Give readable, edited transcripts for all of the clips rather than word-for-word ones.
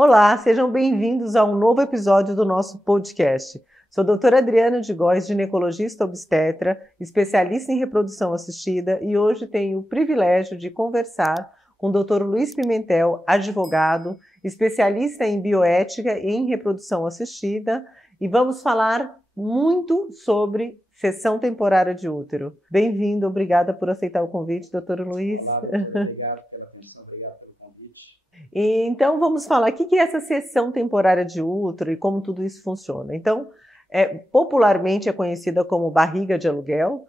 Olá, sejam bem-vindos a um novo episódio do nosso podcast. Sou a doutora Adriana de Góes, ginecologista obstetra, especialista em reprodução assistida, e hoje tenho o privilégio de conversar com o Dr. Luiz Pimentel, advogado, especialista em bioética e em reprodução assistida, e vamos falar muito sobre cessão temporária de útero. Bem-vindo, obrigada por aceitar o convite, doutor Luiz. Olá, doutor, obrigado pela atenção, obrigado pelo convite. Então, vamos falar o que é essa cessão temporária de útero e como tudo isso funciona. Então, popularmente é conhecida como barriga de aluguel,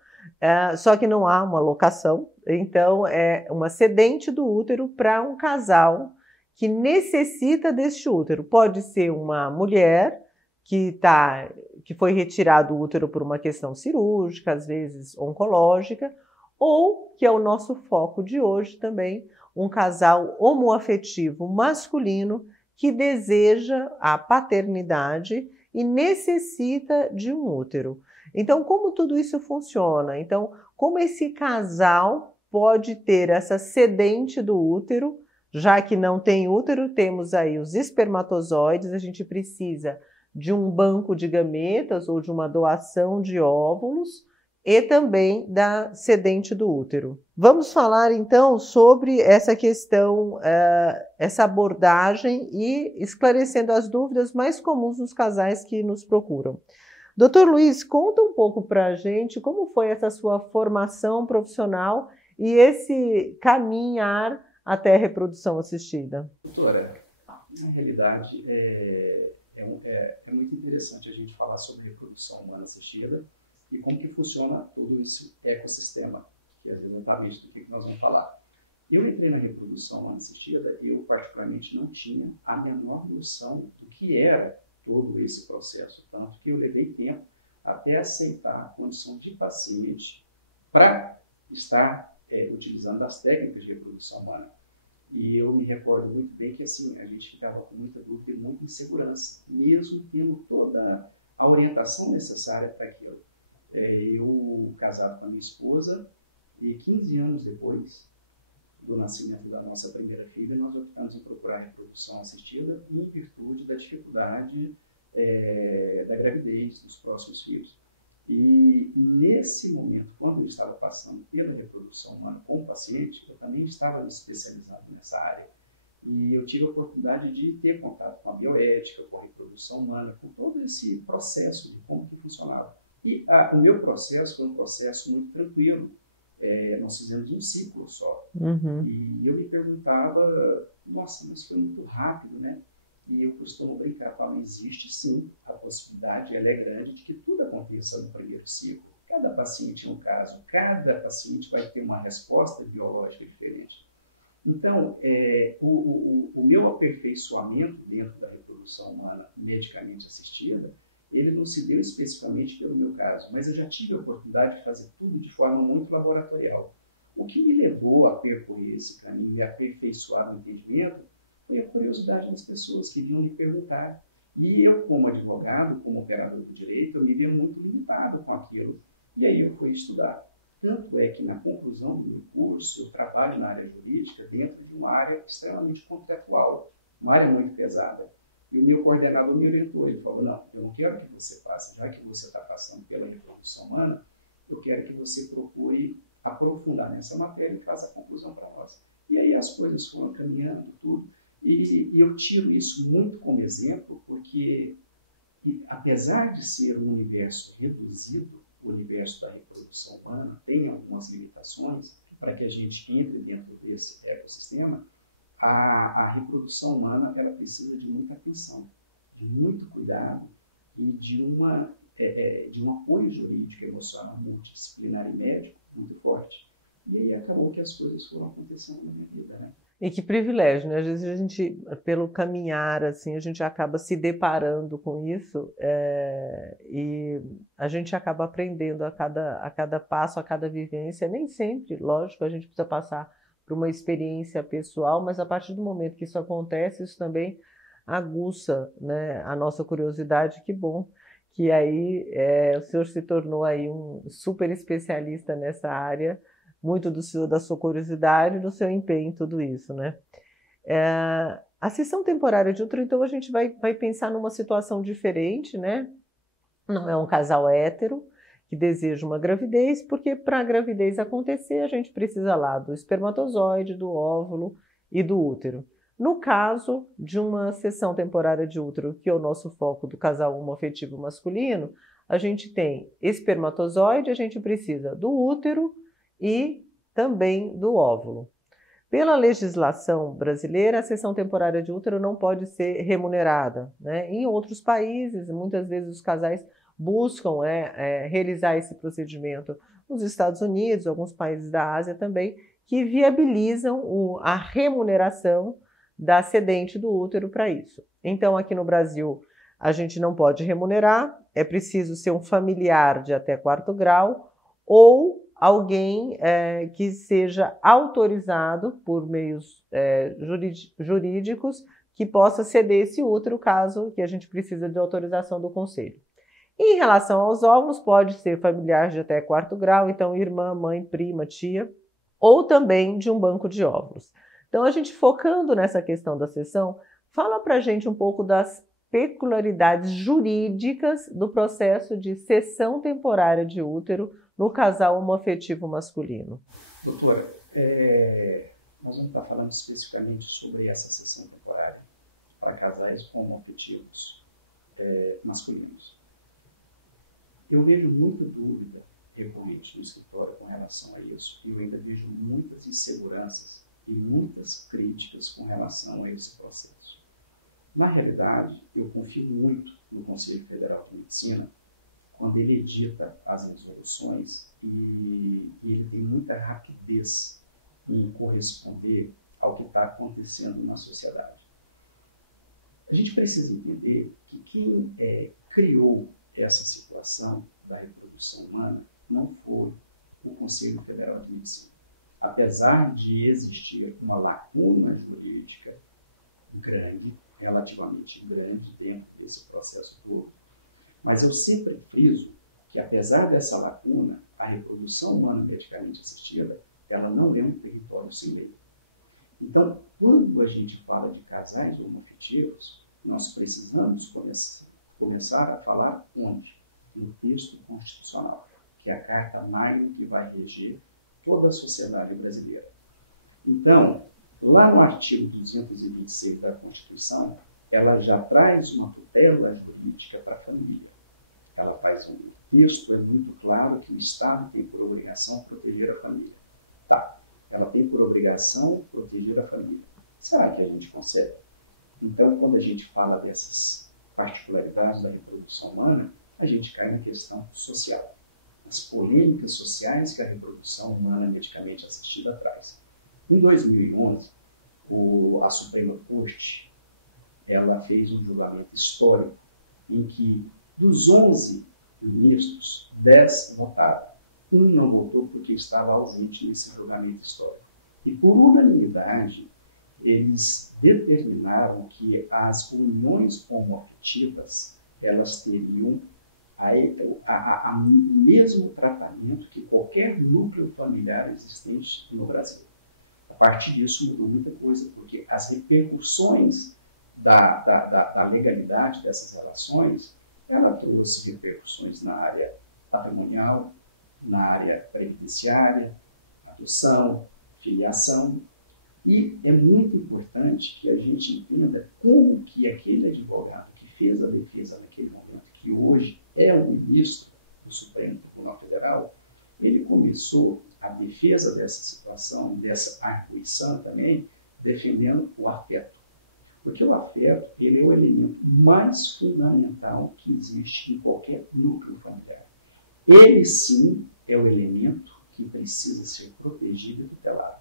só que não há uma locação. Então, é uma cedente do útero para um casal que necessita deste útero. Pode ser uma mulher que foi retirado o útero por uma questão cirúrgica, às vezes oncológica, ou, que é o nosso foco de hoje também, um casal homoafetivo masculino que deseja a paternidade e necessita de um útero. Então, como tudo isso funciona? Então, como esse casal pode ter essa cedente do útero, já que não tem útero, temos aí os espermatozoides, a gente precisa de um banco de gametas ou de uma doação de óvulos e também da cedente do útero. Vamos falar então sobre essa questão, essa abordagem e esclarecendo as dúvidas mais comuns nos casais que nos procuram. Doutor Luiz, conta um pouco para a gente como foi essa sua formação profissional e esse caminhar até a reprodução assistida. Doutora, na realidade é muito interessante a gente falar sobre reprodução humana assistida e como que funciona todo esse ecossistema, que é exatamente do que nós vamos falar. Eu entrei na reprodução humana assistida, eu particularmente não tinha a menor noção do que era todo esse processo, tanto que eu levei tempo até aceitar a condição de paciente para estar utilizando as técnicas de reprodução humana. E eu me recordo muito bem que assim, a gente ficava com muita dúvida e muita insegurança, mesmo tendo toda a orientação necessária para aquilo. Eu casado com a minha esposa e 15 anos depois do nascimento da nossa primeira filha, nós optamos em procurar reprodução assistida em virtude da dificuldade da gravidez dos próximos filhos. E nesse momento, quando eu estava passando pela reprodução humana com o paciente, eu também estava me especializando nessa área. E eu tive a oportunidade de ter contato com a bioética, com a reprodução humana, com todo esse processo de como que funcionava. E o meu processo foi um processo muito tranquilo. Nós fizemos um ciclo só. Uhum. E eu me perguntava, nossa, mas foi muito rápido, né? E eu costumo brincar, existe sim a possibilidade, ela é grande, de que tudo aconteça no primeiro ciclo. Cada paciente é um caso, cada paciente vai ter uma resposta biológica diferente. Então, o meu aperfeiçoamento dentro da reprodução humana medicamente assistida, ele não se deu especificamente pelo meu caso, mas eu já tive a oportunidade de fazer tudo de forma muito laboratorial. O que me levou a percorrer esse caminho e aperfeiçoar o entendimento foi a curiosidade das pessoas que vinham me perguntar. E eu, como advogado, como operador do direito, eu me via muito limitado com aquilo. E aí eu fui estudar. Tanto é que, na conclusão do meu curso, eu trabalho na área jurídica dentro de uma área extremamente contratual, uma área muito pesada. E o meu coordenador me orientou, ele falou, não, eu não quero que você passe, já que você está passando pela reprodução humana, eu quero que você procure aprofundar nessa matéria e faça a conclusão para nós. E aí as coisas foram caminhando, tudo. E eu tiro isso muito como exemplo, porque apesar de ser um universo reduzido, o universo da reprodução humana tem algumas limitações para que a gente entre dentro desse ecossistema, a reprodução humana ela precisa de muita atenção, de muito cuidado e de um apoio jurídico, emocional, multidisciplinar e médico muito forte. E aí acabou que as coisas foram acontecendo na minha vida, né? E que privilégio, né? Às vezes a gente, pelo caminhar, assim, a gente acaba se deparando com isso e a gente acaba aprendendo a cada passo, a cada vivência. Nem sempre, lógico, a gente precisa passar por uma experiência pessoal, mas a partir do momento que isso acontece, isso também aguça, né, a nossa curiosidade. Que bom que aí o senhor se tornou aí um super especialista nessa área, muito da sua curiosidade e do seu empenho em tudo isso, né? A cessão temporária de útero, então, a gente vai pensar numa situação diferente, né? Não é um casal hétero que deseja uma gravidez, porque para a gravidez acontecer, a gente precisa lá do espermatozoide, do óvulo e do útero. No caso de uma cessão temporária de útero, que é o nosso foco do casal homoafetivo masculino, a gente tem espermatozoide, a gente precisa do útero e também do óvulo. Pela legislação brasileira, a cessão temporária de útero não pode ser remunerada, né? Em outros países, muitas vezes os casais buscam realizar esse procedimento nos Estados Unidos, alguns países da Ásia também, que viabilizam a remuneração da cedente do útero para isso. Então, aqui no Brasil, a gente não pode remunerar, é preciso ser um familiar de até 4º grau ou alguém que seja autorizado por meios jurídicos que possa ceder esse útero, caso que a gente precisa de autorização do conselho. Em relação aos óvulos, pode ser familiar de até 4º grau, então irmã, mãe, prima, tia, ou também de um banco de óvulos. Então, a gente focando nessa questão da cessão, fala para a gente um pouco das peculiaridades jurídicas do processo de cessão temporária de útero no casal homoafetivo masculino. Doutora, nós vamos estar falando especificamente sobre essa cessão temporária para casais homoafetivos masculinos. Eu vejo muita dúvida recorrente no escritório com relação a isso, e eu ainda vejo muitas inseguranças e muitas críticas com relação a esse processo. Na realidade, eu confio muito no Conselho Federal de Medicina quando ele edita as resoluções e ele tem muita rapidez em corresponder ao que está acontecendo na sociedade. A gente precisa entender que quem criou essa situação da reprodução humana não foi o Conselho Federal de Medicina. Apesar de existir uma lacuna jurídica grande, relativamente grande dentro desse processo todo, mas eu sempre friso que, apesar dessa lacuna, a reprodução humana medicamente assistida, ela não é um território sem lei. Então, quando a gente fala de casais homoafetivos, nós precisamos começar a falar onde? No texto constitucional, que é a Carta Magna que vai reger toda a sociedade brasileira. Então, lá no artigo 226 da Constituição, ela já traz uma tutela jurídica para a família. Ela faz um texto, é muito claro que o Estado tem por obrigação proteger a família. Tá, ela tem por obrigação proteger a família. Será que a gente consegue? Então, quando a gente fala dessas particularidades da reprodução humana, a gente cai na questão social. As polêmicas sociais que a reprodução humana medicamente assistida traz. Em 2011, a Suprema Corte ela fez um julgamento histórico em que, dos 11 ministros, 10 votaram. Um não votou porque estava ausente nesse julgamento histórico. E, por unanimidade, eles determinaram que as uniões homoafetivas elas teriam o mesmo tratamento que qualquer núcleo familiar existente no Brasil. A partir disso mudou muita coisa, porque as repercussões da legalidade dessas relações, ela trouxe repercussões na área patrimonial, na área previdenciária, adoção, filiação, e é muito importante que a gente entenda como que aquele advogado que fez a defesa naquele momento, que hoje é o ministro do Supremo Tribunal Federal, ele começou a defesa dessa situação, dessa arguição também, defendendo o afeto. Porque o afeto ele é o elemento mais fundamental que existe em qualquer núcleo familiar. Ele, sim, é o elemento que precisa ser protegido e tutelado.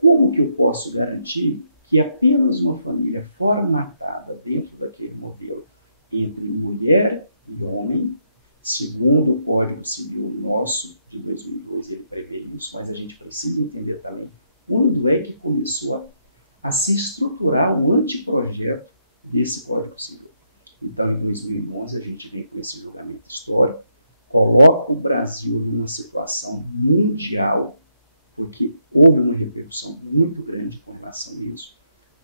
Como que eu posso garantir que apenas uma família formatada dentro daquele modelo entre mulher e homem, segundo o Código Civil nosso, de 2002, ele prevê isso, mas a gente precisa entender também quando é que começou a se estruturar o anteprojeto desse Código Civil. Então, em 2011, a gente vem com esse julgamento histórico, coloca o Brasil numa situação mundial, porque houve uma repercussão muito grande com relação a isso,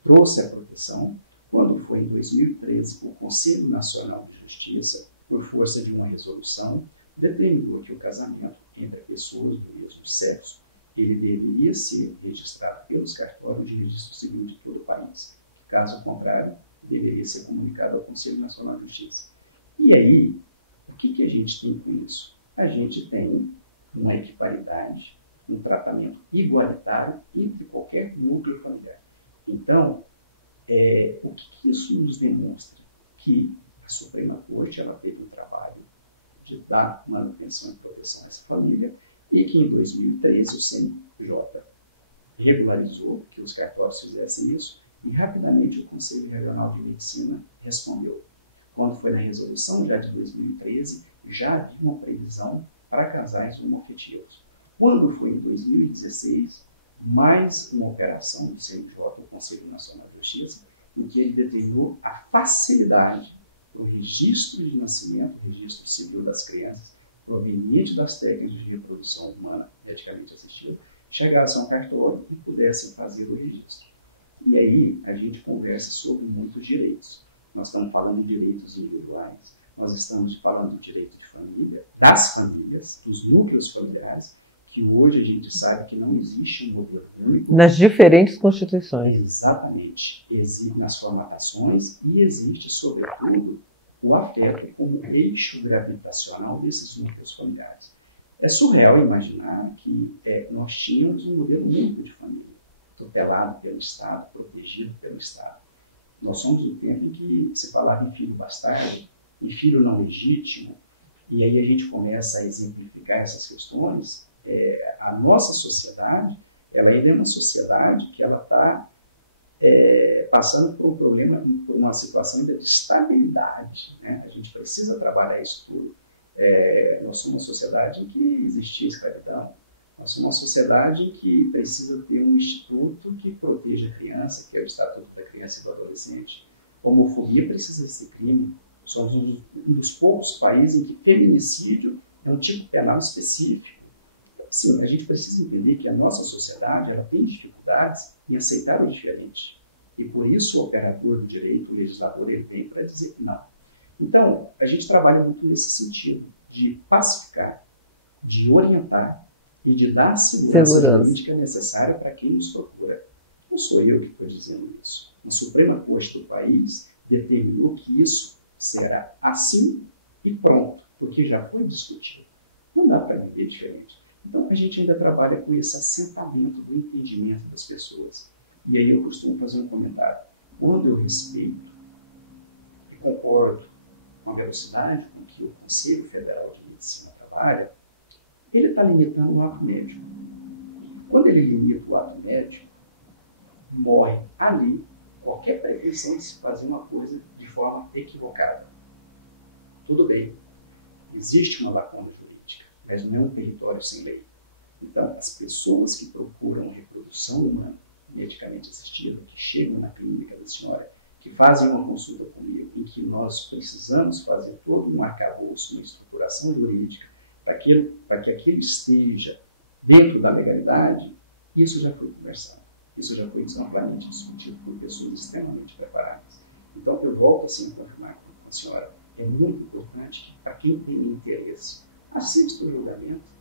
trouxe a proteção. Quando foi em 2013, o Conselho Nacional de Justiça, por força de uma resolução, determinou que o casamento entre pessoas do mesmo sexo ele deveria ser registrado pelos cartórios de registro civil de todo o país. Caso contrário, deveria ser comunicado ao Conselho Nacional de Justiça. E aí, o que a gente tem com isso? A gente tem uma equiparidade, um tratamento igualitário entre qualquer núcleo familiar. Então, o que isso nos demonstra? Que a Suprema Corte ela teve um trabalho de dar manutenção e proteção a essa família e que em 2013 o CNJ regularizou que os cartórios fizessem isso e rapidamente o Conselho Regional de Medicina respondeu. Quando foi na resolução já de 2013, já havia uma previsão para casais homoafetivos. Quando foi em 2016, mais uma operação do CNJ, o Conselho Nacional de Justiça, em que ele determinou a facilidade do registro de nascimento, registro civil das crianças, proveniente das técnicas de reprodução humana medicamente assistida, chegassem ao cartório e pudessem fazer o registro. E aí a gente conversa sobre muitos direitos. Nós estamos falando de direitos individuais, nós estamos falando de direitos de família, das famílias, dos núcleos familiares, que hoje a gente sabe que não existe um modelo único. Nas diferentes constituições. Exatamente. Existe nas formatações e existe, sobretudo, o afeto como eixo gravitacional desses núcleos familiares. É surreal imaginar que nós tínhamos um modelo único de família, tutelado pelo Estado, protegido pelo Estado. Nós somos do tempo em que se falava em filho bastardo, em filho não legítimo, e aí a gente começa a exemplificar essas questões. A nossa sociedade, ela ainda é uma sociedade que ela está passando por um problema, por uma situação de estabilidade, né? A gente precisa trabalhar isso tudo. Nós somos uma sociedade em que existia escravidão. Nós somos uma sociedade em que precisa ter um instituto que proteja a criança, que é o Estatuto da Criança e do Adolescente. A homofobia precisa ser crime. Somos um dos poucos países em que feminicídio é um tipo penal específico. Sim, a gente precisa entender que a nossa sociedade ela tem dificuldades em aceitar o diferente. E por isso o operador do direito, o legislador, ele tem para dizer que não. Então, a gente trabalha muito nesse sentido, de pacificar, de orientar e de dar a segurança jurídica necessária para quem nos procura. Não sou eu que estou dizendo isso. A Suprema Corte do país determinou que isso será assim e pronto, porque já foi discutido. Não dá para viver diferente. Então, a gente ainda trabalha com esse assentamento do entendimento das pessoas. E aí eu costumo fazer um comentário. Quando eu respeito e concordo com a velocidade com que o Conselho Federal de Medicina trabalha, ele está limitando o ato médico. Quando ele limita o ato médico, morre ali qualquer pretensão de se fazer uma coisa de forma equivocada. Tudo bem, existe uma lacuna jurídica, mas não é um território sem lei. Então, as pessoas que procuram reprodução humana medicamente assistida, que chegam na clínica da senhora, que fazem uma consulta comigo, em que nós precisamos fazer todo um arcabouço, uma estruturação jurídica, para que aquilo esteja dentro da legalidade, isso já foi conversado. Isso já foi amplamente discutido por pessoas extremamente preparadas. Então, eu volto assim a confirmar com a senhora, é muito importante que, para quem tem interesse, assista o julgamento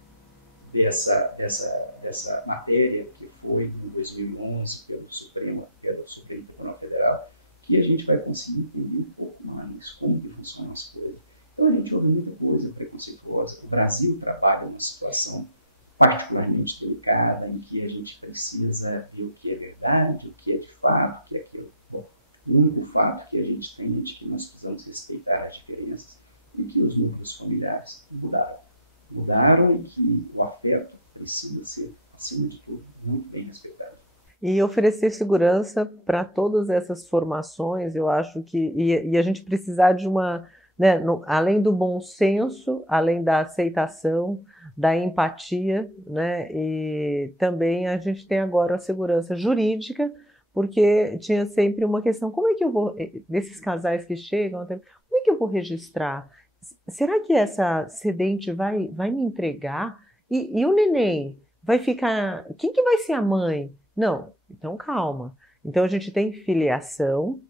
dessa matéria que foi em 2011 pelo Supremo Tribunal Federal, que a gente vai conseguir entender um pouco mais como que funcionam as coisas. Então a gente ouve muita coisa preconceituosa. O Brasil trabalha numa situação particularmente delicada, em que a gente precisa ver o que é verdade, o que é de fato, o que é aquilo. Bom, o único fato que a gente tem é de que nós precisamos respeitar as diferenças e que os núcleos familiares mudaram e que o afeto precisa ser, acima de tudo, muito bem respeitado. E oferecer segurança para todas essas formações, eu acho que... E a gente precisar de uma... Né, além do bom senso, além da aceitação, da empatia, né, e também a gente tem agora a segurança jurídica, porque tinha sempre uma questão, como é que eu vou... Desses casais que chegam, como é que eu vou registrar? Será que essa cedente vai me entregar? E o neném vai ficar... Quem que vai ser a mãe? Não, então calma. Então, a gente tem filiação,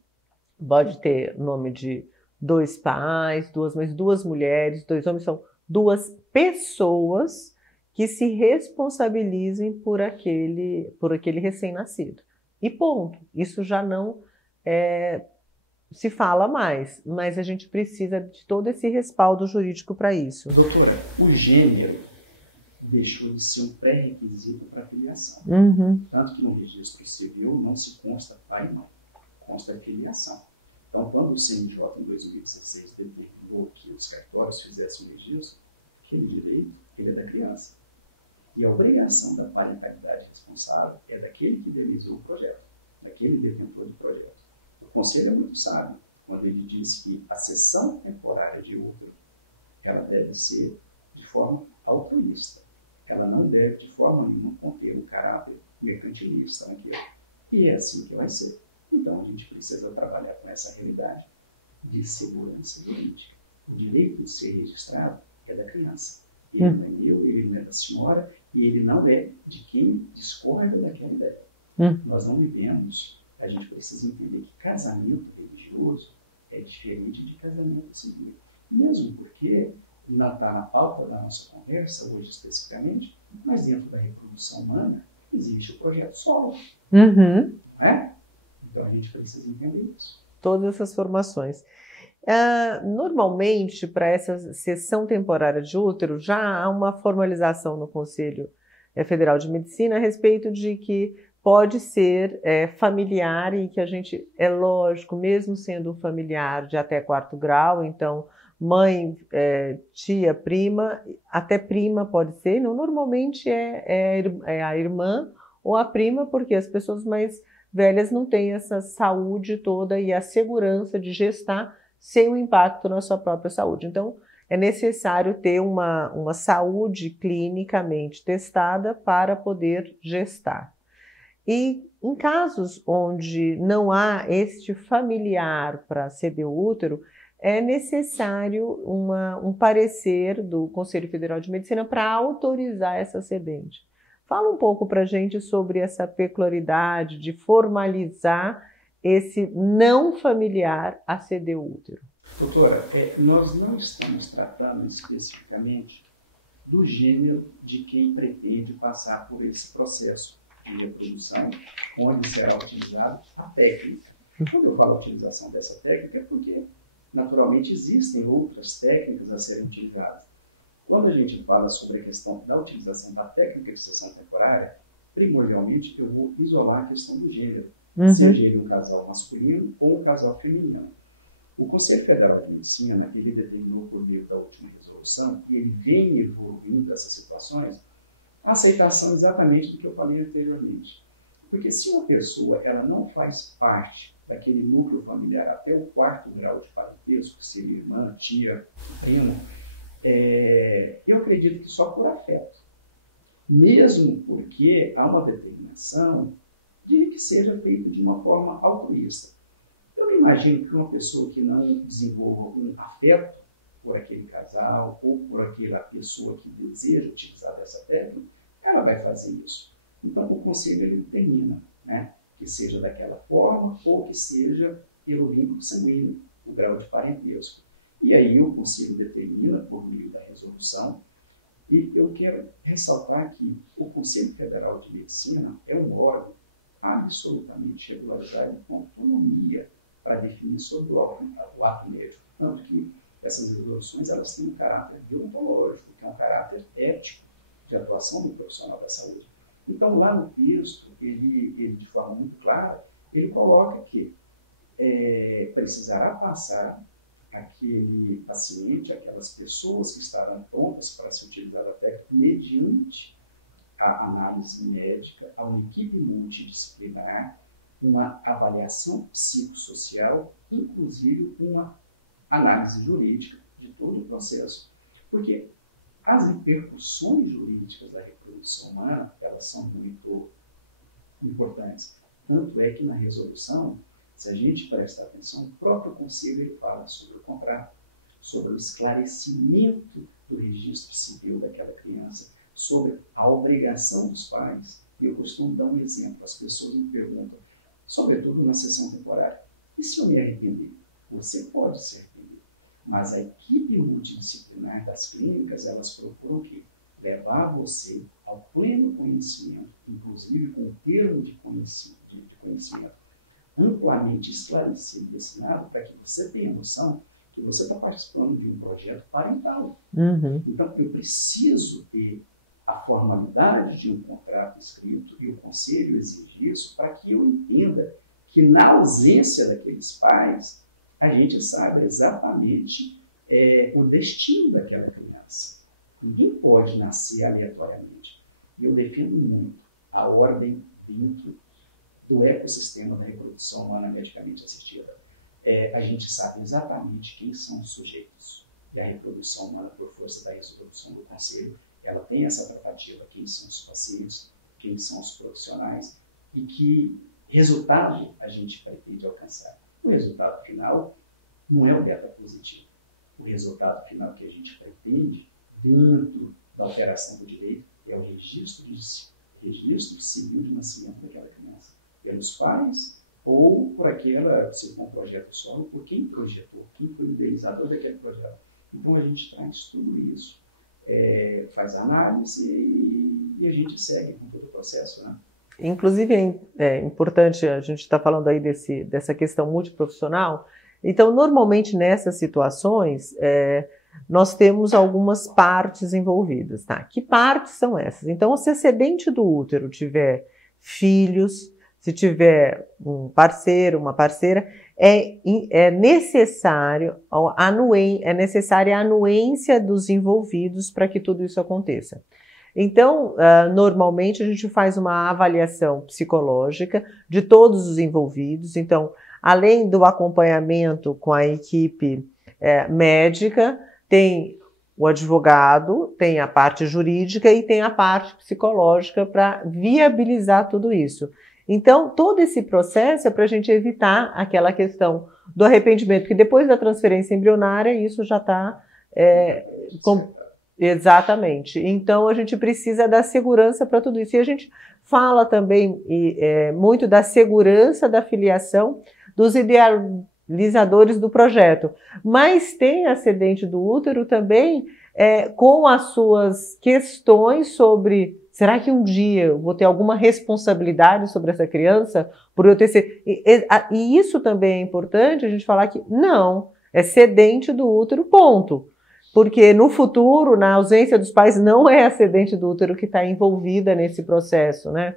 pode ter nome de 2 pais, 2 mães, 2 mulheres, 2 homens, são 2 pessoas que se responsabilizem por aquele recém-nascido. E ponto. Isso já não se fala mais, mas a gente precisa de todo esse respaldo jurídico para isso. Doutora, o gênero deixou de ser um pré-requisito para a filiação. Tanto que no registro civil não se consta pai e mãe, consta a filiação. Então, quando o CNJ em 2016 determinou que os cartórios fizessem o registro, aquele direito ele é da criança. E a obrigação da parentalidade responsável é daquele que idealizou o projeto, daquele detentor do projeto. O Conselho é muito sábio quando ele diz que a cessão temporária de útero ela deve ser de forma altruísta. Ela não deve, de forma nenhuma, conter o caráter mercantilista naquilo. E é assim que vai ser. Então, a gente precisa trabalhar com essa realidade de segurança jurídica. O direito de ser registrado é da criança. Ele não é meu, ele não é da senhora, e ele não é de quem discorda daquela ideia. Nós não vivemos, a gente precisa entender que casamento religioso é diferente de casamento civil. Mesmo porque não está na pauta da nossa conversa hoje especificamente, mas dentro da reprodução humana existe o projeto solo. Não é? Então a gente precisa entender isso. Todas essas formações. Normalmente, para essa cessão temporária de útero, já há uma formalização no Conselho Federal de Medicina a respeito de que pode ser familiar e que a gente, é lógico, mesmo sendo um familiar de até 4º grau, então mãe, tia, prima, até prima pode ser, não, normalmente é a irmã ou a prima, porque as pessoas mais velhas não têm essa saúde toda e a segurança de gestar sem o impacto na sua própria saúde. Então, é necessário ter uma saúde clinicamente testada para poder gestar. E em casos onde não há este familiar para ceder o útero, é necessário um parecer do Conselho Federal de Medicina para autorizar essa cedente. Fala um pouco para a gente sobre essa peculiaridade de formalizar esse não familiar a ceder o útero. Doutora, nós não estamos tratando especificamente do gênero de quem pretende passar por esse processo de reprodução, onde será utilizada a técnica. Quando eu falo a utilização dessa técnica, é porque, naturalmente, existem outras técnicas a serem utilizadas. Quando a gente fala sobre a questão da utilização da técnica de cessão temporária, primordialmente eu vou isolar a questão do gênero, seja ele um casal masculino ou um casal feminino. O Conselho Federal de Medicina, ele determinou por meio da última resolução, e ele vem evoluindo essas situações, a aceitação exatamente do que eu falei anteriormente. Porque se uma pessoa ela não faz parte daquele núcleo familiar até o 4º grau de parentesco, que seria irmã, tia, primo, eu acredito que só por afeto. Mesmo porque há uma determinação de que seja feito de uma forma altruísta. Eu não imagino que uma pessoa que não desenvolva um afeto por aquele casal ou por aquela pessoa que deseja utilizar dessa técnica, ela vai fazer isso. Então, o conselho ele determina, né, que seja daquela forma ou que seja pelo vínculo sanguíneo, o grau de parentesco. E aí o conselho determina por meio da resolução. E eu quero ressaltar que o Conselho Federal de Medicina é um órgão absolutamente regularizado com autonomia para definir sobre o ato médico. Tanto que essas resoluções elas têm um caráter deontológico, que é um caráter ético de atuação do profissional da saúde. Então, lá no texto, ele de forma muito clara, ele coloca que precisará passar aquele paciente, aquelas pessoas que estarão prontas para ser utilizada a técnica, mediante a análise médica, a uma equipe multidisciplinar, uma avaliação psicossocial, inclusive uma análise jurídica de todo o processo. Porque as repercussões jurídicas da reprodução humana, elas são muito importantes. Tanto é que na resolução, se a gente prestar atenção, o próprio conselho ele fala sobre o contrato, sobre o esclarecimento do registro civil daquela criança, sobre a obrigação dos pais. E eu costumo dar um exemplo. As pessoas me perguntam, sobretudo na sessão temporária. E se eu me arrepender? Você pode se arrepender, mas a equipe multidisciplinar das clínicas, elas procuram o quê? Levar você ao pleno conhecimento, inclusive com um termo de conhecimento amplamente esclarecido e assinado, para que você tenha noção que você está participando de um projeto parental. Então, eu preciso ter a formalidade de um contrato escrito e o conselho exige isso para que eu entenda que, na ausência daqueles pais, a gente sabe exatamente o destino daquela criança. Ninguém pode nascer aleatoriamente. E eu defendo muito a ordem dentro do ecossistema da reprodução humana medicamente assistida. A gente sabe exatamente quem são os sujeitos. E a reprodução humana, por força da resolução do Conselho, ela tem essa tratativa, quem são os pacientes, quem são os profissionais e que resultado a gente pretende alcançar. O resultado final não é o beta positivo. O resultado final que a gente pretende, dentro da alteração do direito, é o registro civil de nascimento daquela criança. Pelos pais ou por aquela, se for um projeto solo, por quem projetou, quem foi o idealizador daquele projeto. Então a gente traz tudo isso, faz análise e a gente segue com todo o processo, né? Inclusive é importante, a gente está falando aí dessa questão multiprofissional. Então, normalmente nessas situações, nós temos algumas partes envolvidas, tá? Que partes são essas? Então, se a cedente do útero tiver filhos, se tiver um parceiro, uma parceira, é necessária a anuência dos envolvidos para que tudo isso aconteça. Então, normalmente a gente faz uma avaliação psicológica de todos os envolvidos. Então, além do acompanhamento com a equipe médica, tem o advogado, tem a parte jurídica e tem a parte psicológica para viabilizar tudo isso. Então, todo esse processo é para a gente evitar aquela questão do arrependimento, que depois da transferência embrionária, isso já está... Exatamente. Então, a gente precisa da segurança para tudo isso. E a gente fala também muito da segurança da filiação dos idealizadores do projeto. Mas tem a cedente do útero também com as suas questões sobre... Será que um dia eu vou ter alguma responsabilidade sobre essa criança por eu ter sido... E isso também é importante a gente falar que não, é cedente do útero, ponto. Porque no futuro, na ausência dos pais, não é a cedente do útero que está envolvida nesse processo, né?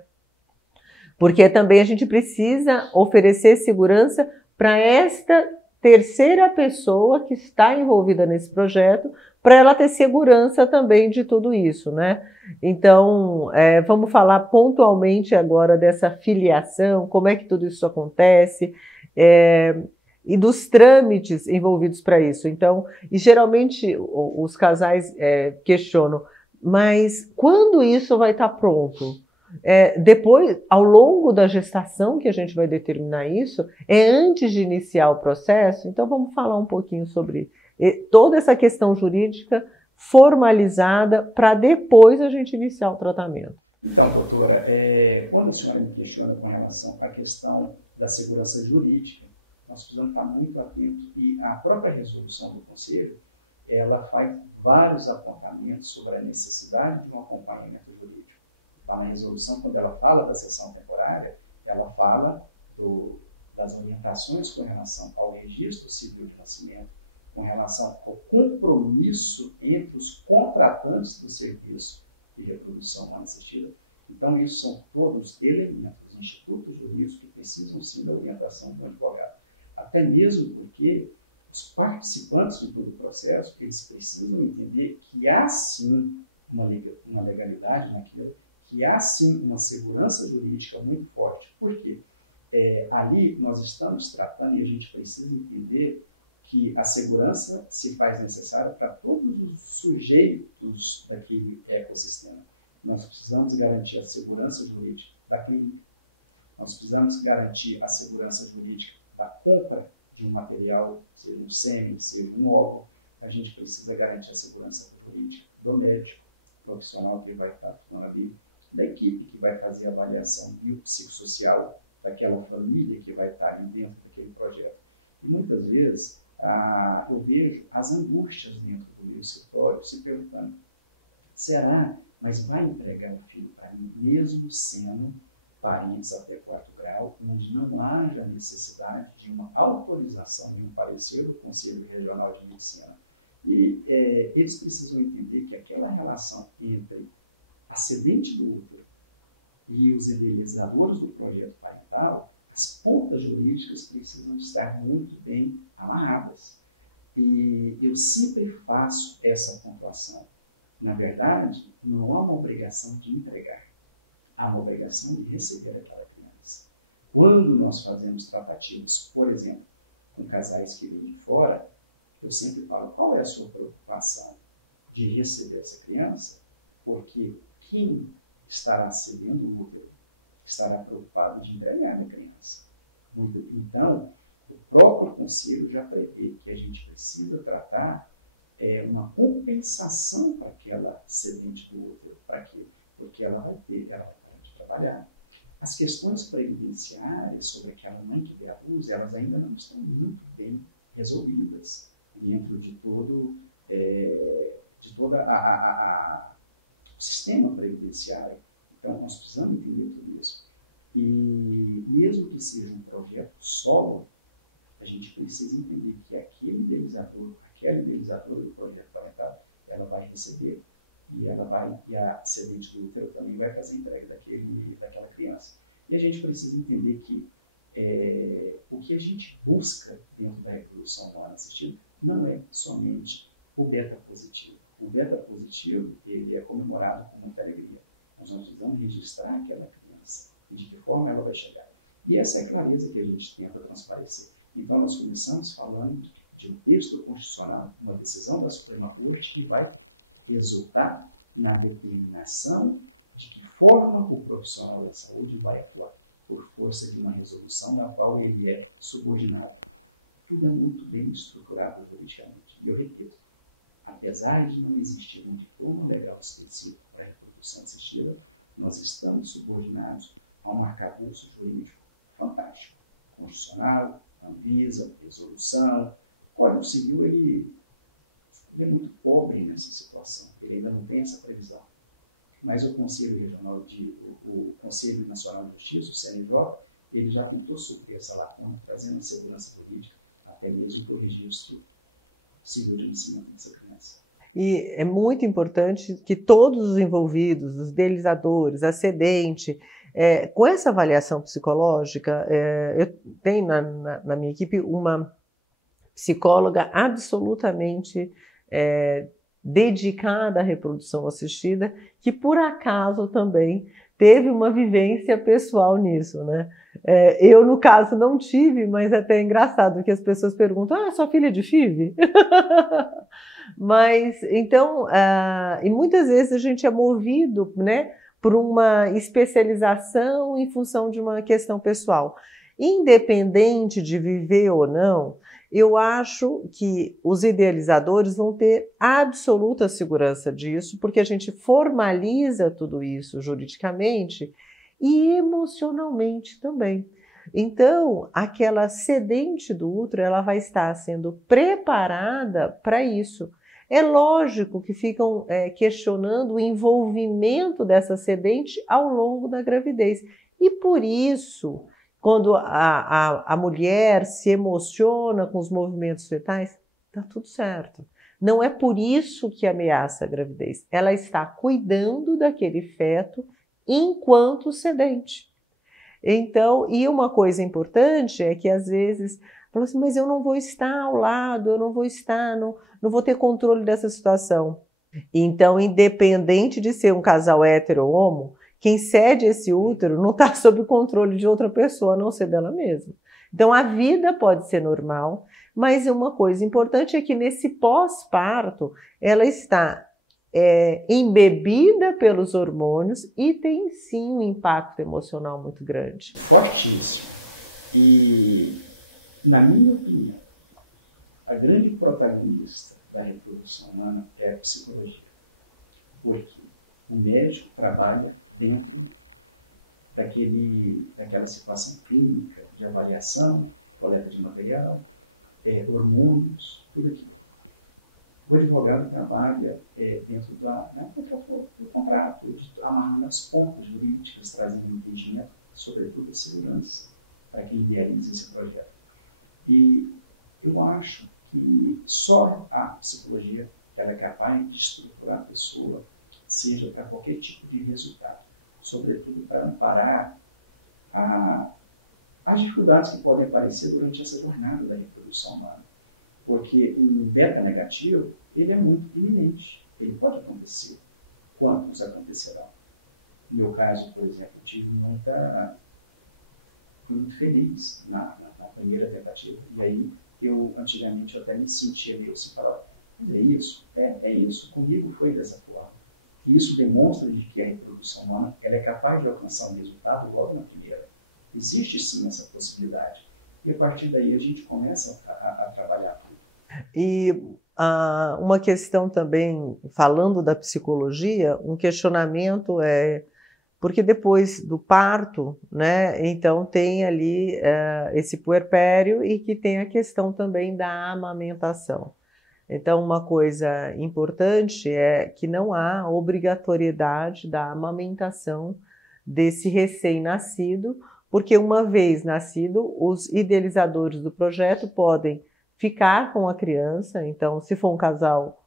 Porque também a gente precisa oferecer segurança para esta terceira pessoa que está envolvida nesse projeto, para ela ter segurança também de tudo isso, né? Então, vamos falar pontualmente agora dessa filiação, como é que tudo isso acontece, e dos trâmites envolvidos para isso. Então, e geralmente os casais questionam, mas quando isso vai estar pronto? Depois, ao longo da gestação que a gente vai determinar isso, antes de iniciar o processo. Então vamos falar um pouquinho sobre toda essa questão jurídica formalizada para depois a gente iniciar o tratamento. Então, doutora, quando a senhora me questiona com relação à questão da segurança jurídica, nós precisamos estar muito atentos. E a própria resolução do Conselho, ela faz vários apontamentos sobre a necessidade de um acompanhamento jurídico. Então, na resolução, quando ela fala da sessão temporária, ela fala das orientações com relação ao registro civil de nascimento, com relação ao compromisso entre os contratantes do serviço de reprodução humana assistida. Então, isso são todos elementos, institutos jurídicos que precisam sim da orientação do advogado. Até mesmo porque os participantes de todo o processo, eles precisam entender que há sim uma legalidade naquilo, que há sim uma segurança jurídica muito forte. Por quê? Ali nós estamos tratando e a gente precisa entender que a segurança se faz necessária para todos os sujeitos daquele ecossistema. Nós precisamos garantir a segurança jurídica da clínica, nós precisamos garantir a segurança jurídica da compra de um material, seja um sêmen, seja um óvulo. A gente precisa garantir a segurança jurídica do médico, profissional que vai estar atuando ali, da equipe que vai fazer a avaliação biopsicossocial, daquela família que vai estar ali dentro daquele projeto. E muitas vezes eu vejo as angústias dentro do meu escritório se perguntando, será, mas vai entregar o filho para mim, mesmo sendo parentes até 4º grau, onde não haja necessidade de uma autorização de um parecer do Conselho Regional de Medicina. E eles precisam entender que aquela relação entre a cedente do útero e os idealizadores do projeto parental, as pontas jurídicas precisam estar muito bem amarradas. E eu sempre faço essa pontuação. Na verdade, não há uma obrigação de entregar, há uma obrigação de receber aquela criança. Quando nós fazemos tratativas, por exemplo, com casais que vêm de fora, eu sempre falo, qual é a sua preocupação de receber essa criança? Porque quem estará cedendo o útero estará preocupado de entregar a criança. Então, o próprio conselho já prevê que a gente precisa tratar uma compensação para aquela cedente do útero. Para quê? Porque ela vai de trabalhar. As questões previdenciárias sobre aquela mãe que deu à luz, elas ainda não estão muito bem resolvidas dentro de todo o sistema previdenciário. Então, nós precisamos entender tudo isso. E mesmo que seja um projeto solo, a gente precisa entender que aquele idealizador, aquela idealizadora do projeto parental, ela vai receber. E a cedente do útero também vai fazer entrega daquela criança. E a gente precisa entender que o que a gente busca dentro da reprodução humana assistida não é somente o beta positivo. O beta positivo, ele é comemorado com muita alegria. Nós precisamos registrar aquela criança e de que forma ela vai chegar. E essa é a clareza que a gente tenta transparecer. Então, nós começamos falando de um texto constitucional, uma decisão da Suprema Corte que vai resultar na determinação de que forma o profissional da saúde vai atuar, por força de uma resolução na qual ele é subordinado. Tudo é muito bem estruturado juridicamente. E eu repito, apesar de não existir um diploma legal específico para a reprodução assistida, nós estamos subordinados a um arcabouço jurídico fantástico, constitucional, Anvisa, resolução. O Código Civil ele é muito pobre nessa situação, ele ainda não tem essa previsão. Mas o Conselho Nacional de Justiça, o CNJ, ele já tentou suprir essa lacuna, trazendo a segurança jurídica, até mesmo para o registro civil de nascimento dessa criança. E é muito importante que todos os envolvidos, os idealizadores, a cedente, com essa avaliação psicológica, eu tenho na minha equipe uma psicóloga absolutamente dedicada à reprodução assistida, que por acaso também teve uma vivência pessoal nisso, né? Eu, no caso, não tive, mas é até engraçado que as pessoas perguntam, sua filha é de FIV? Mas, então, e muitas vezes a gente é movido, né, por uma especialização em função de uma questão pessoal. Independente de viver ou não, eu acho que os idealizadores vão ter absoluta segurança disso, porque a gente formaliza tudo isso juridicamente e emocionalmente também. Então, aquela cedente do útero, ela vai estar sendo preparada para isso. É lógico que ficam questionando o envolvimento dessa cedente ao longo da gravidez. E por isso, quando a mulher se emociona com os movimentos fetais, está tudo certo. Não é por isso que ameaça a gravidez. Ela está cuidando daquele feto enquanto cedente. Então, e uma coisa importante é que às vezes fala assim, mas eu não vou estar ao lado, eu não vou estar, não vou ter controle dessa situação. Então, independente de ser um casal hétero ou homo, quem cede esse útero não está sob o controle de outra pessoa, a não ser dela mesma. Então, a vida pode ser normal, mas uma coisa importante é que nesse pós-parto, ela está embebida pelos hormônios e tem sim um impacto emocional muito grande. Fortíssimo. E, na minha opinião, a grande protagonista da reprodução humana é a psicologia. Porque o médico trabalha dentro daquela situação clínica de avaliação, coleta de material, hormônios, tudo aquilo. O advogado trabalha dentro do contrato, amarrando as pontas jurídicas, trazendo entendimento, sobretudo a segurança, para quem idealiza esse projeto. E eu acho que só a psicologia ela é capaz de estruturar a pessoa, seja para qualquer tipo de resultado, sobretudo para amparar as dificuldades que podem aparecer durante essa jornada da reprodução humana. Porque um beta negativo, ele é muito iminente, ele pode acontecer. Quantos acontecerão? No meu caso, por exemplo, eu tive muito feliz na primeira tentativa. E aí, antigamente, eu até me sentia meio assim, é isso? É isso. Comigo foi dessa forma. E isso demonstra de que a reprodução humana ela é capaz de alcançar um resultado logo na primeira. Existe sim essa possibilidade. E a partir daí a gente começa a trabalhar. E uma questão também, falando da psicologia, um questionamento porque depois do parto, né, então tem ali esse puerpério e que tem a questão também da amamentação. Então, uma coisa importante é que não há obrigatoriedade da amamentação desse recém-nascido, porque uma vez nascido, os idealizadores do projeto podem ficar com a criança. Então, se for um casal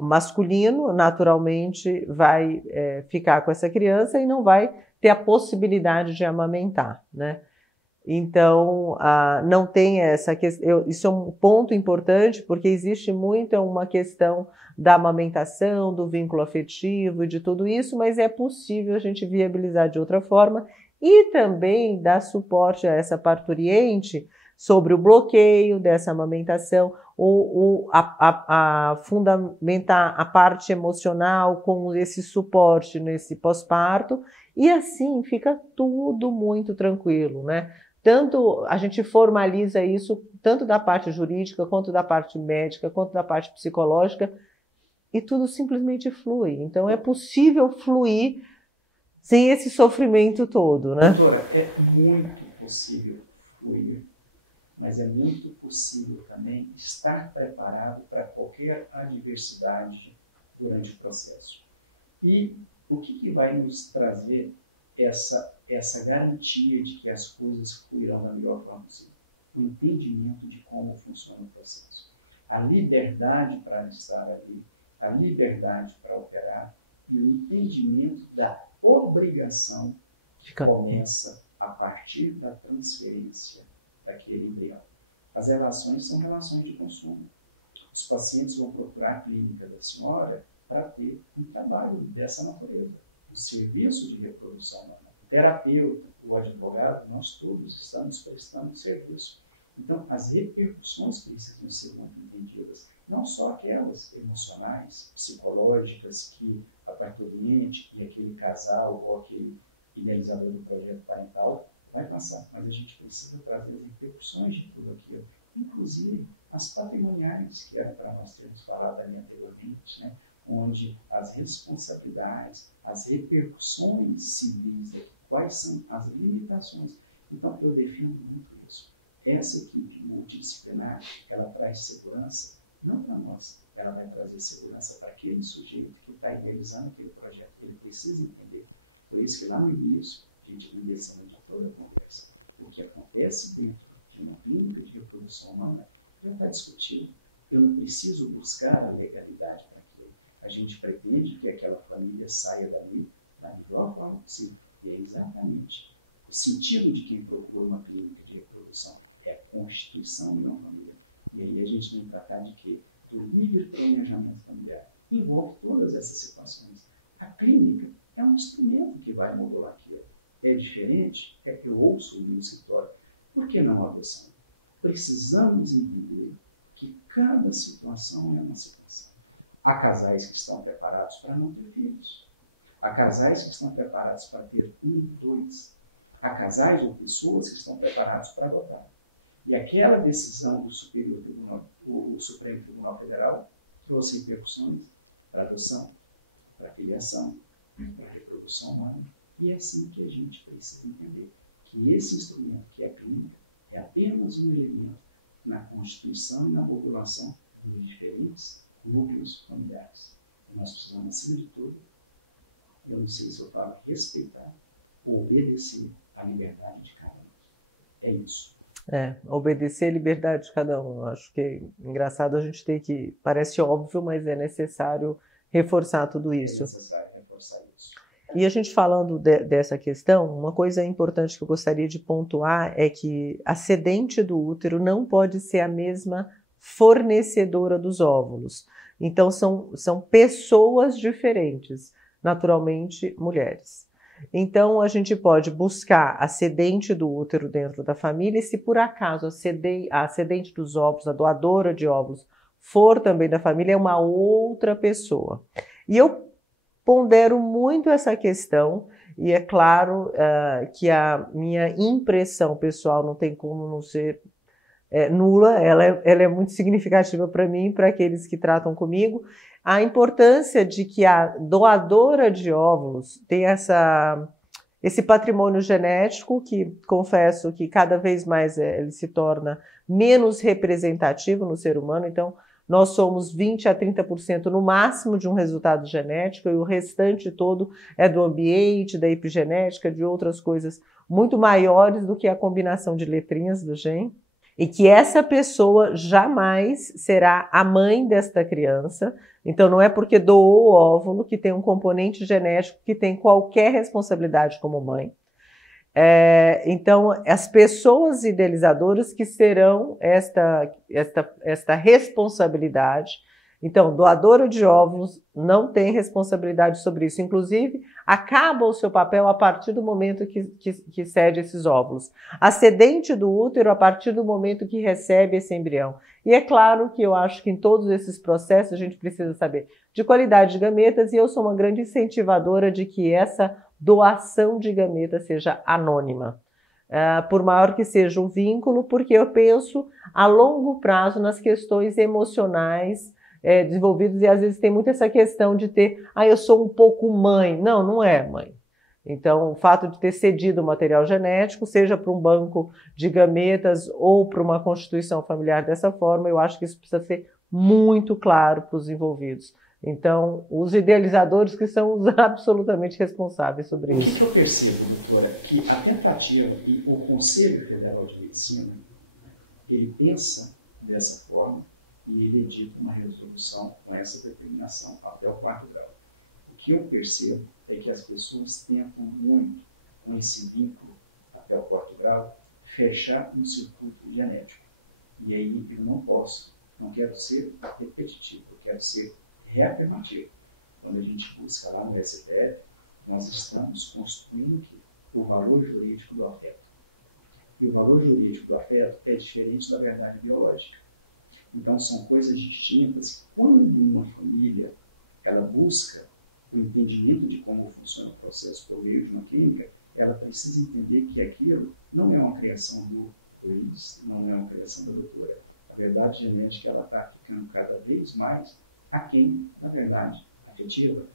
masculino, naturalmente vai ficar com essa criança e não vai ter a possibilidade de amamentar, né? Então, não tem essa questão. Isso é um ponto importante, porque existe muito uma questão da amamentação, do vínculo afetivo e de tudo isso, mas é possível a gente viabilizar de outra forma e também dar suporte a essa parturiente sobre o bloqueio dessa amamentação, ou fundamentar a parte emocional com esse suporte nesse pós-parto, e assim fica tudo muito tranquilo, né? Tanto a gente formaliza isso, tanto da parte jurídica, quanto da parte médica, quanto da parte psicológica, e tudo simplesmente flui. Então é possível fluir sem esse sofrimento todo, né? Doutora, é muito possível fluir, mas é muito possível também estar preparado para qualquer adversidade durante o processo. E o que vai nos trazer essa garantia de que as coisas fluirão da melhor forma possível? O entendimento de como funciona o processo. A liberdade para estar ali, a liberdade para operar e o entendimento da obrigação que começa a partir da transferência daquele ideal. As relações são relações de consumo. Os pacientes vão procurar a clínica da senhora para ter um trabalho dessa natureza. O serviço de reprodução humana. O terapeuta, o advogado, nós todos estamos prestando serviço. Então, as repercussões precisam ser muito entendidas, não só aquelas emocionais, psicológicas, que a parturiente e aquele casal ou aquele idealizador do projeto parental vai passar, mas a gente precisa trazer as repercussões de tudo aquilo, inclusive as patrimoniais, que era para nós termos falado ali anteriormente, né? Onde as responsabilidades, as repercussões civis, quais são as limitações. Então, eu defendo muito isso. Essa equipe multidisciplinar, ela traz segurança, não para nós, ela vai trazer segurança para aquele sujeito que está idealizando aquele projeto. Ele precisa entender. Por isso que lá no início, a gente não desceu de toda a conversa. O que acontece dentro de uma clínica de reprodução humana já está discutido. Eu não preciso buscar a legalidade para aquilo. A gente pretende que aquela família saia dali da melhor forma possível. E é exatamente o sentido de quem procura uma clínica de reprodução. É a constituição de uma família. E aí a gente vem tratar de quê? Do livre planejamento familiar. Envolve todas essas situações. A clínica é um instrumento que vai modular aquilo. É diferente, é que eu ouço no escritório. Por que não a adoção? Precisamos entender que cada situação é uma situação. Há casais que estão preparados para não ter filhos. Há casais que estão preparados para ter 1, 2. Há casais ou pessoas que estão preparados para adotar. E aquela decisão do Supremo Tribunal Federal trouxe repercussões para adoção, para filiação, para reprodução humana E é assim que a gente precisa entender que esse instrumento, que é a clínica, é apenas um elemento na constituição e na população dos diferentes núcleos familiares. Nós precisamos, acima de tudo, eu não sei se eu falo respeitar ou obedecer à liberdade de cada um. É isso. Obedecer a liberdade de cada um. Eu acho que é engraçado a gente ter que... Parece óbvio, mas é necessário reforçar tudo isso. É necessário reforçar isso. E a gente falando dessa questão, uma coisa importante que eu gostaria de pontuar é que a cedente do útero não pode ser a mesma fornecedora dos óvulos. Então, são pessoas diferentes, naturalmente mulheres. Então, a gente pode buscar a cedente do útero dentro da família e se por acaso a cedente dos óvulos, a doadora de óvulos, for também da família, é uma outra pessoa. E eu pondero muito essa questão e é claro que a minha impressão pessoal não tem como não ser nula, ela é muito significativa para mim e para aqueles que tratam comigo. A importância de que a doadora de óvulos tem esse patrimônio genético que, confesso que cada vez mais ele se torna menos representativo no ser humano. Então, nós somos 20% a 30% no máximo de um resultado genético e o restante todo é do ambiente, da epigenética, de outras coisas muito maiores do que a combinação de letrinhas do gene. E que essa pessoa jamais será a mãe desta criança. Então, não é porque doou o óvulo que tem um componente genético que tem qualquer responsabilidade como mãe. Então, as pessoas idealizadoras que serão esta responsabilidade. Então, doadora de óvulos não tem responsabilidade sobre isso. Inclusive, acaba o seu papel a partir do momento que cede esses óvulos. A cedente do útero a partir do momento que recebe esse embrião. E é claro que eu acho que em todos esses processos a gente precisa saber de qualidade de gametas e eu sou uma grande incentivadora de que essa doação de gametas seja anônima. Por maior que seja o vínculo, porque eu penso a longo prazo nas questões emocionais desenvolvidos e às vezes tem muito essa questão de ter, eu sou um pouco mãe. Não, não é mãe. Então, o fato de ter cedido o material genético, seja para um banco de gametas ou para uma constituição familiar dessa forma, eu acho que isso precisa ser muito claro para os envolvidos. Então, os idealizadores que são os absolutamente responsáveis sobre isso. O que eu percebo, doutora, que a tentativa e o Conselho Federal de Medicina, ele pensa dessa forma e ele edita uma resolução com essa determinação até o 4º grau. O que eu percebo é que as pessoas tentam muito, com esse vínculo até o 4º grau, fechar um circuito genético. E aí eu não posso, não quero ser repetitivo, eu quero ser reafirmativo. Quando a gente busca lá no STF, nós estamos construindo o valor jurídico do afeto. E o valor jurídico do afeto é diferente da verdade biológica. Então, são coisas distintas. Quando uma família ela busca o entendimento de como funciona o processo por meio de uma clínica, ela precisa entender que aquilo não é uma criação do Luiz, não é uma criação da doutora. A verdade genética ela está ficando cada vez mais aquém, na verdade, afetiva.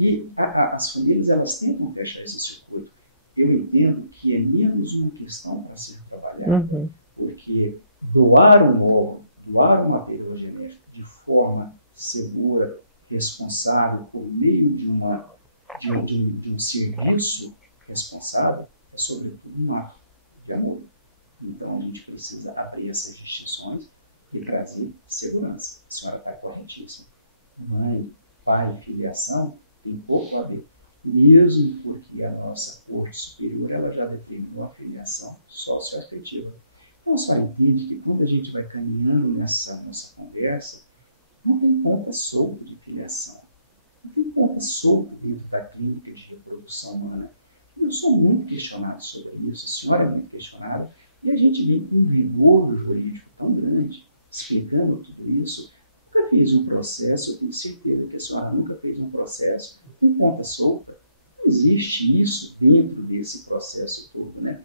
E as famílias elas tentam fechar esse circuito. Eu entendo que é menos uma questão para ser trabalhada, porque doar um óvulo, doar um material genético de forma segura, responsável, por meio de um serviço responsável, é sobretudo um ato de amor. Então, a gente precisa abrir essas distinções e trazer segurança. A senhora está corretíssima. Mãe, pai, filiação, tem pouco a ver. Mesmo porque a nossa Corte Superior ela já determinou a filiação socioafetiva. Então, só entende que quando a gente vai caminhando nessa nossa conversa, não tem ponta solta de filiação. Não tem ponta solta dentro da clínica de reprodução humana. Eu sou muito questionado sobre isso, a senhora é muito questionada, e a gente vem com um rigor jurídico tão grande, explicando tudo isso. Nunca fiz um processo, eu tenho certeza que a senhora nunca fez um processo com ponta solta. Não existe isso dentro desse processo todo, né?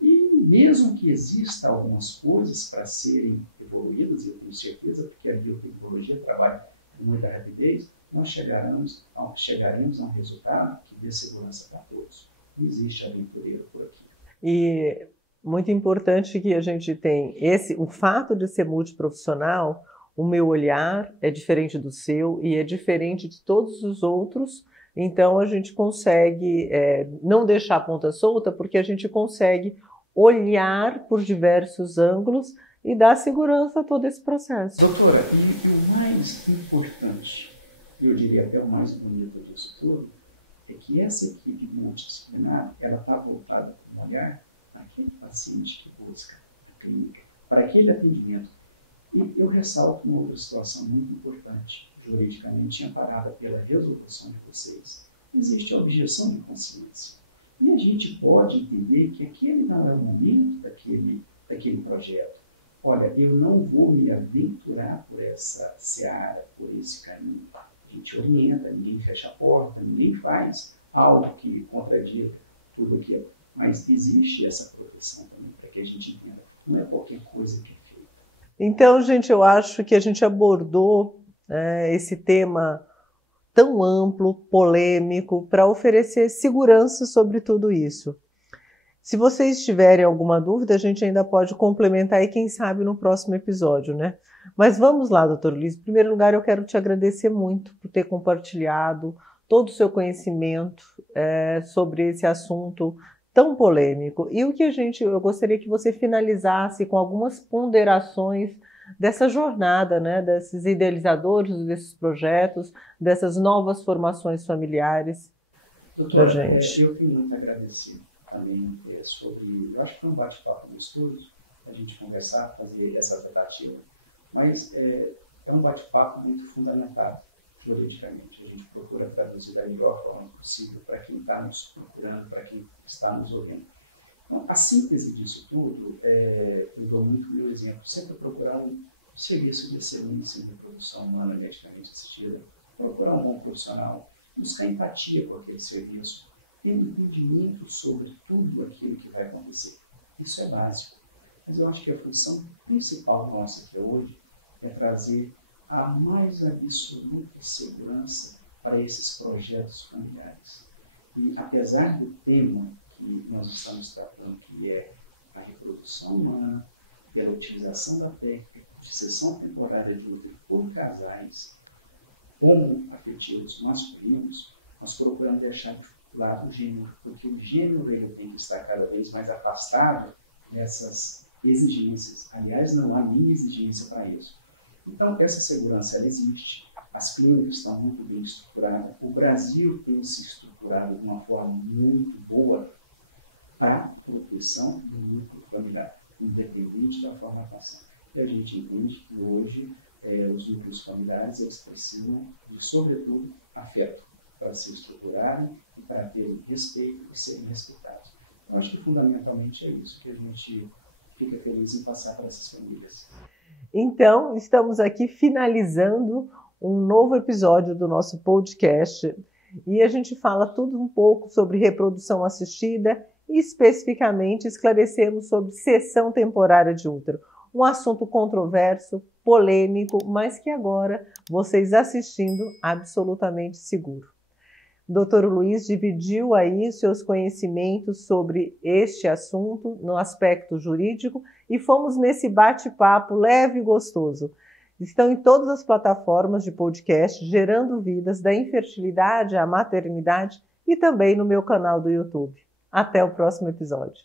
E mesmo que exista algumas coisas para serem evoluídas, eu tenho certeza, porque a biotecnologia trabalha com muita rapidez, nós chegaremos a um resultado que dê segurança para todos. Não existe aventureiro por aqui. E muito importante que a gente tem o fato de ser multiprofissional, o meu olhar é diferente do seu e é diferente de todos os outros, então a gente consegue não deixar a ponta solta, porque a gente consegue olhar por diversos ângulos e dar segurança a todo esse processo. Doutora, e o mais importante, eu diria até o mais bonito disso tudo, é que essa equipe multidisciplinar, ela está voltada para um olhar naquele paciente que busca a clínica, para aquele atendimento. E eu ressalto uma outra situação muito importante, juridicamente amparada pela resolução de vocês. Existe a objeção de consciência. E a gente pode entender que aquele não é o momento daquele projeto. Olha, eu não vou me aventurar por essa seara, por esse caminho. A gente orienta, ninguém fecha a porta, ninguém faz algo que contradiga tudo aquilo. Mas existe essa proteção também, para que a gente entenda. Não é qualquer coisa que é feita. Então, gente, eu acho que a gente abordou esse tema tão amplo, polêmico, para oferecer segurança sobre tudo isso. Se vocês tiverem alguma dúvida, a gente ainda pode complementar e quem sabe no próximo episódio, né? Mas vamos lá, doutor Luiz. Em primeiro lugar, eu quero te agradecer muito por ter compartilhado todo o seu conhecimento sobre esse assunto tão polêmico. E eu gostaria que você finalizasse com algumas ponderações dessa jornada, né? Desses idealizadores, desses projetos, dessas novas formações familiares. Doutora, gente. Eu tenho muito a agradecer também sobre, eu acho que foi um bate-papo gostoso, a gente conversar, fazer essa tentativa, mas é um bate-papo muito fundamentado juridicamente. A gente procura traduzir da melhor forma possível para quem está nos procurando, para quem está nos ouvindo. Então, a síntese disso tudo, eu dou muito meu exemplo, sempre procurar um serviço de excelência em reprodução humana medicamente assistida, procurar um bom profissional, buscar empatia com aquele serviço, ter um entendimento sobre tudo aquilo que vai acontecer. Isso é básico. Mas eu acho que a função principal nossa aqui hoje é trazer a mais absoluta segurança para esses projetos familiares. E apesar do tema que nós estamos tratando, que é a reprodução humana, pela utilização da técnica de cessão temporária de útero por casais homoafetivos masculinos, nós procuramos deixar de lado o gênero, porque o gênero ele tem que estar cada vez mais afastado dessas exigências. Aliás, não há nem exigência para isso. Então, essa segurança ela existe, as clínicas estão muito bem estruturadas, o Brasil tem se estruturado de uma forma muito boa para a proteção do núcleo familiar, independente da formatação. E a gente entende que hoje os núcleos familiares eles precisam de, sobretudo, afeto para se estruturarem e para terem respeito e serem respeitados. Eu acho que fundamentalmente é isso que a gente fica feliz em passar para essas famílias. Então, estamos aqui finalizando um novo episódio do nosso podcast e a gente fala tudo um pouco sobre reprodução assistida e especificamente esclarecemos sobre cessão temporária de útero. Um assunto controverso, polêmico, mas que agora vocês assistindo absolutamente seguro. Dr. Luiz dividiu aí seus conhecimentos sobre este assunto no aspecto jurídico e fomos nesse bate-papo leve e gostoso. Estão em todas as plataformas de podcast, gerando vidas da infertilidade à maternidade e também no meu canal do YouTube. Até o próximo episódio.